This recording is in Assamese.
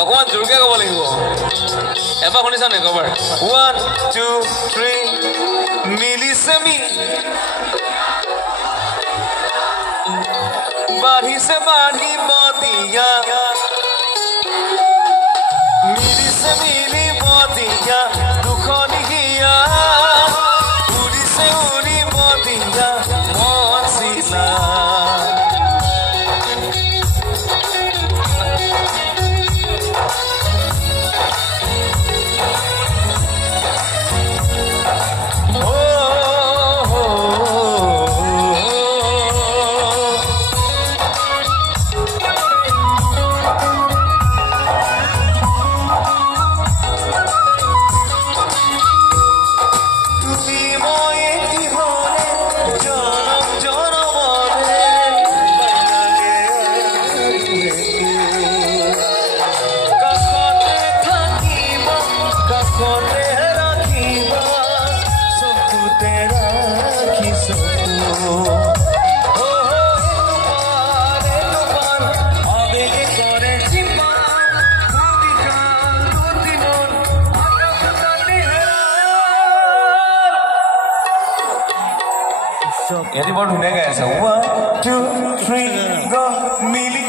অকমান জোৰকে ক'ব লাগিব এবাৰ শুনিছা নে কবাৰ 1 2 3 মিলিছে মি বাঢ়িছে বাঢ়িব দিয়া মিলিছে মিলিব দিয়া দুখনি হিয়া উৰিছে উৰিব দিয়া মন চিলা Everybody who nega asa 1 2 3 go mili